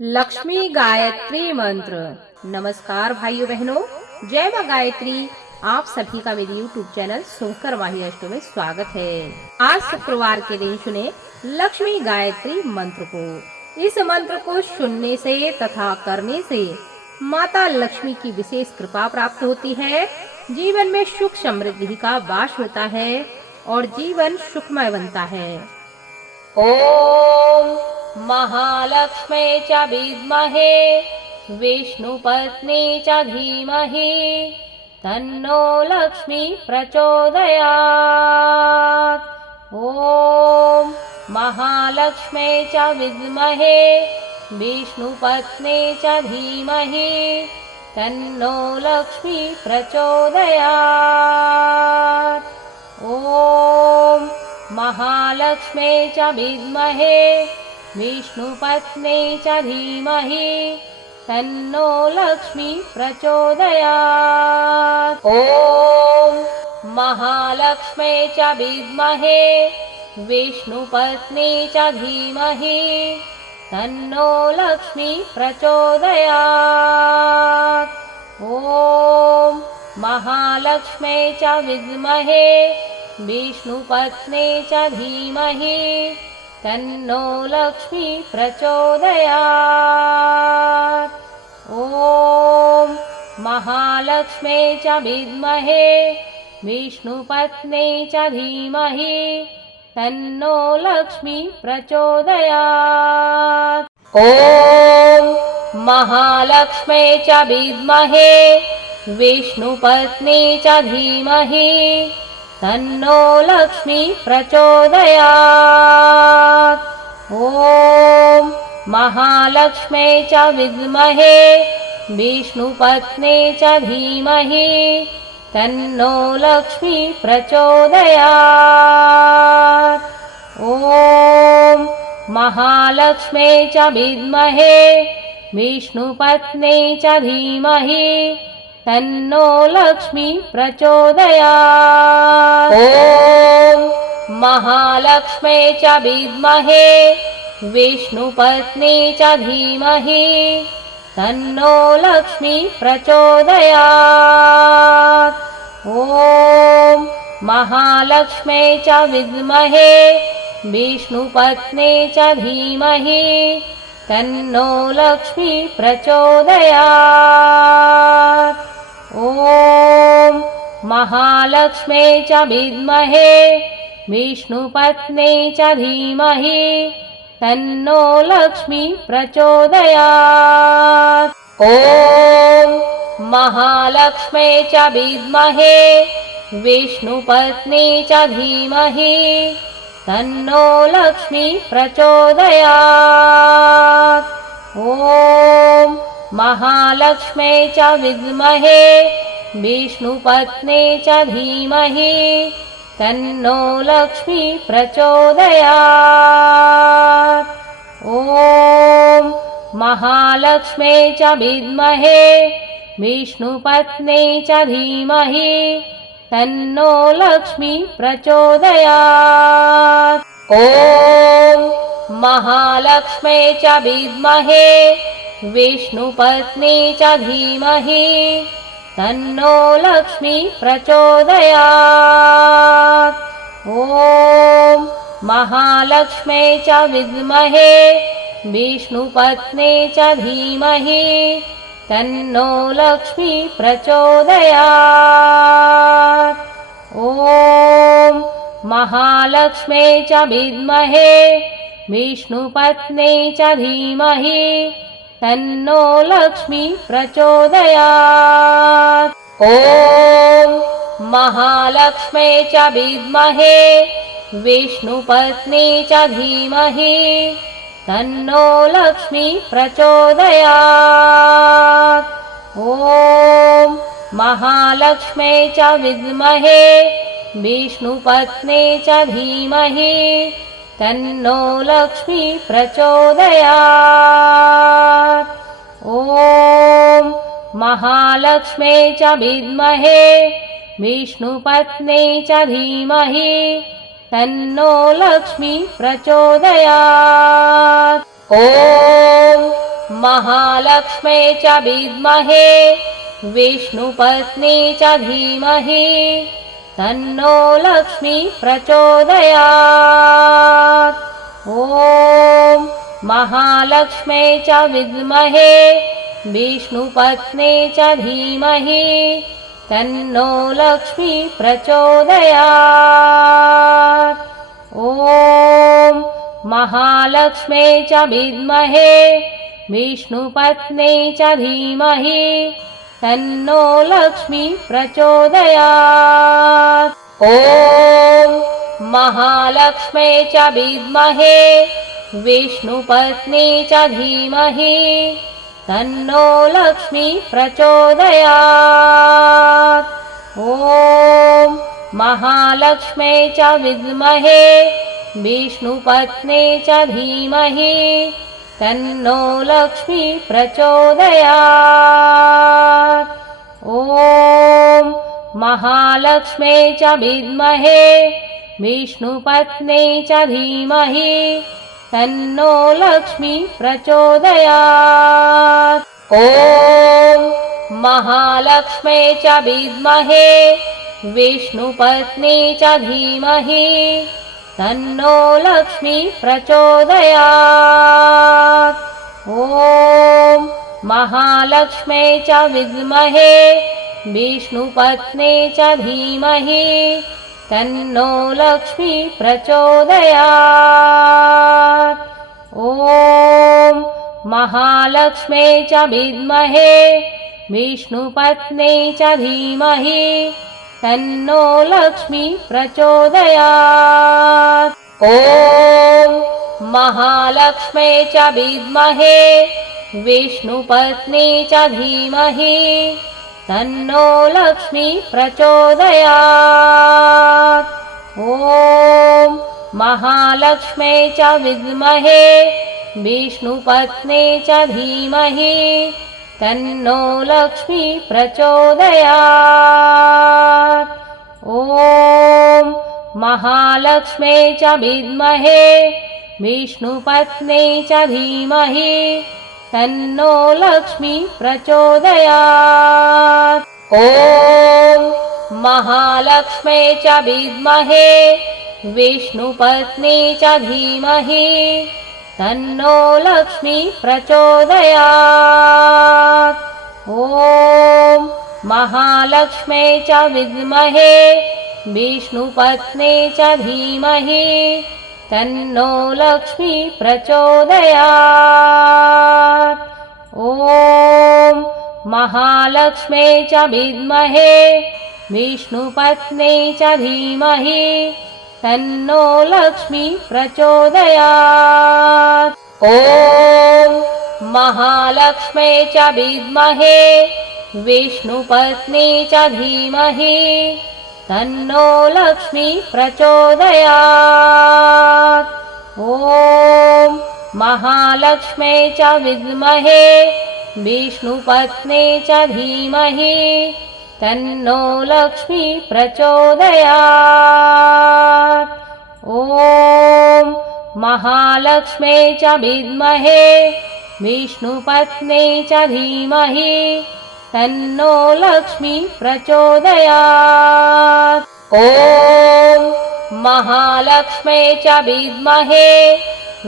लक्ष्मी गायत्री मंत्र। नमस्कार भाइयों बहनों, जय माँ गायत्री। आप सभी का मेरे YouTube चैनल सुनकर माही अष्टों में स्वागत है। आज शुक्रवार के दिन सुने लक्ष्मी गायत्री मंत्र को। इस मंत्र को सुनने से तथा करने से माता लक्ष्मी की विशेष कृपा प्राप्त होती है। जीवन में सुख समृद्धि का वास होता है और जीवन सुखमय बनता है। ओम महालक्ष्मी च विद्महे विष्णुपत्नी च धीमहि तन्नो लक्ष्मी प्रचोदयात्। ओम महालक्ष्मी च विद्महे विष्णुपत्नी च धीमहि तन्नो लक्ष्मी प्रचोदयात्। ओम महालक्ष्मी च विद्महे विष्णुपत्नी च धीमहि तन्नो लक्ष्मी प्रचोदयात्। ओम महालक्ष्मी च विद्महे विष्णुपत्नी च धीमहि तन्नो लक्ष्मी प्रचोदयात्। ओम महालक्ष्मी च विद्महे विष्णुपत्नी च धीमहि तन्नो लक्ष्मी प्रचोदयात्। ओम महालक्ष्मी च विद्महे विष्णुपत्नी च धीमहि तन्नो लक्ष्मी प्रचोदयात्। ओम महालक्ष्मी च विद्महे विष्णुपत्नी च धीमहि तन्नो लक्ष्मी प्रचोदयात्। ओम महालक्ष्मी च विद्महे विष्णुपत्नी च धीमहि तन्नो लक्ष्मी प्रचोदयात्। ओम महालक्ष्मी च विद्महे विष्णुपत्नी च धीमहि तन्नो लक्ष्मी प्रचोदयात्। ओम महालक्ष्मी च विद्महे विष्णुपत्नी च धीमहि तन्नो लक्ष्मी प्रचोदयात्। ओम महालक्ष्मी च विद्महे विष्णुपत्नी च धीमहि तन्नो लक्ष्मी प्रचोदयात्। ओम महालक्ष्मी च विद्महे विष्णुपत्नी च धीमहि तन्नो लक्ष्मी प्रचोदयात्। ओम महालक्ष्मी च विद्महे विष्णुपत्नी च धीमहि तन्नो लक्ष्मी प्रचोदयात्। ओम महालक्ष्मी च विद्महे विष्णुपत्नी च धीमहि तन्नो लक्ष्मी प्रचोदयात्। ओम महालक्ष्मी च विद्महे विष्णुपत्नी च धीमहि तन्नो लक्ष्मी प्रचोदयात्। ओम महालक्ष्मी च विद्महे विष्णुपत्नी च धीमहि तन्नो लक्ष्मी प्रचोदयात्। ओम महालक्ष्मी च विद्महे विष्णुपत्नी च धीमहि तन्नो लक्ष्मी प्रचोदयात्। ओम महालक्ष्मी च विद्महे विष्णुपत्नी च धीमहि तन्नो लक्ष्मी प्रचोदयात्। ओम महालक्ष्मी च विद्महे विष्णुपत्नी च धीमहि तन्नो लक्ष्मी प्रचोदयात्। ओम महालक्ष्मी च विद्महे विष्णुपत्नी च धीमहि तन्नो लक्ष्मी प्रचोदयात्। ओम महालक्ष्मी च विद्महे विष्णुपत्नी च धीमहि तन्नो लक्ष्मी प्रचोदयात्। ओम महालक्ष्म्यै च विद्महे विष्णुपत्न्यै च धीमहि तन्नो लक्ष्मी प्रचोदयात्। ॐ महालक्ष्म्यै च विद्महे विष्णुपत्न्यै च धीमहि तन्नो लक्ष्मी प्रचोदयात्। ॐ महालक्ष्म्यै च विद्महे विष्णुपत्न्यै च धीमहि तन्नो लक्ष्मी प्रचोदयात्। ॐ महालक्ष्म्यै च विद्महे विष्णुपत्न्यै च धीमहि तन्नो लक्ष्मी प्रचोदयात्। ॐ महालक्ष्म्यै च विद्महे विष्णुपत्न्यै च धीमहि तन्नो लक्ष्मी प्रचोदयात्। ॐ महालक्ष्म्यै च विद्महे विष्णुपत्न्यै च धीमहि तन्नो लक्ष्मी प्रचोदयात्। ॐ महालक्ष्म्यै च विद्महे विष्णुपत्न्यै च धीमहि तन्नो लक्ष्मी प्रचोदयात्। ॐ महालक्ष्म्यै च विद्महे विष्णुपत्न्यै च धीमहि तन्नो लक्ष्मी प्रचोदयात्। ॐ महालक्ष्म्यै च विद्महे विष्णुपत्न्यै च धीमहि तन्नो लक्ष्मी प्रचोदयात्। ॐ महालक्ष्म्यै च विद्महे विष्णुपत्न्यै च धीमहि तन्नो लक्ष्मी प्रचोदयात्। ॐ महालक्ष्म्यै च विद्महे विष्णुपत्न्यै च धीमहि तन्नो लक्ष्मी प्रचोदयात्। ॐ महालक्ष्म्यै च विद्महे विष्णुपत्न्यै च धीमहि तन्नो लक्ष्मी प्रचोदयात्। ॐ महालक्ष्म्यै च विद्महे विष्णुपत्न्यै च धीमहि तन्नो लक्ष्मी प्रचोदयात्। ॐ महालक्ष्म्यै च विद्महे विष्णुपत्न्यै च धीमहि तन्नो लक्ष्मी प्रचोदयात्। ॐ महालक्ष्म्यै च विद्महे विष्णुपत्न्यै च धीमहि तन्नो लक्ष्मी प्रचोदयात्। ॐ महालक्ष्म्यै च विद्महे विष्णुपत्न्यै च धीमहि तन्नो लक्ष्मी प्रचोदयात्। ॐ महालक्ष्म्यै च विद्महे विष्णुपत्न्यै च धीमहि तन्नो लक्ष्मी प्रचोदयात्। ॐ महालक्ष्म्यै च विद्महे विष्णुपत्न्यै च धीमहि तन्नो लक्ष्मी प्रचोदयात्। ॐ महालक्ष्म्यै च विद्महे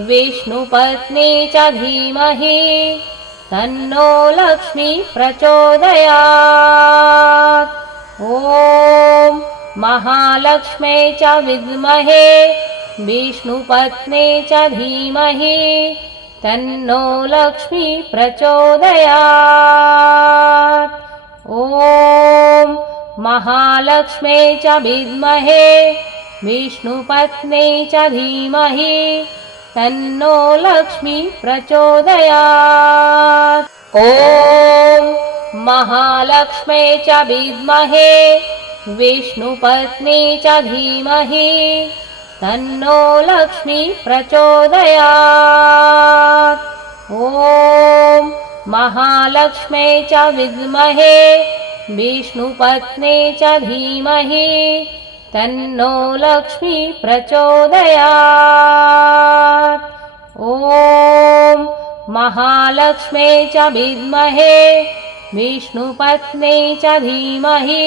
विष्णुपत्न्यै च धीमहि तन्नो लक्ष्मी प्रचोदयात्। ॐ महालक्ष्म्यै च विद्महे विष्णुपत्न्यै च धीमहि तन्नो लक्ष्मी प्रचोदयात्। ॐ महालक्ष्म्यै च विद्महे विष्णुपत्न्यै च धीमहि तन्नो लक्ष्मी प्रचोदयात्। ॐ महालक्ष्म्यै च विद्महे विष्णुपत्न्यै च धीमहि तन्नो लक्ष्मी प्रचोदयात्। ॐ महालक्ष्म्यै च विद्महे विष्णुपत्न्यै च धीमहि तन्नो लक्ष्मी प्रचोदयात्। ॐ महालक्ष्मे च विद्महे विष्णुपत्न्यै च धीमहि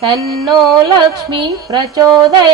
तन्नो लक्ष्मी प्रचोदयात्।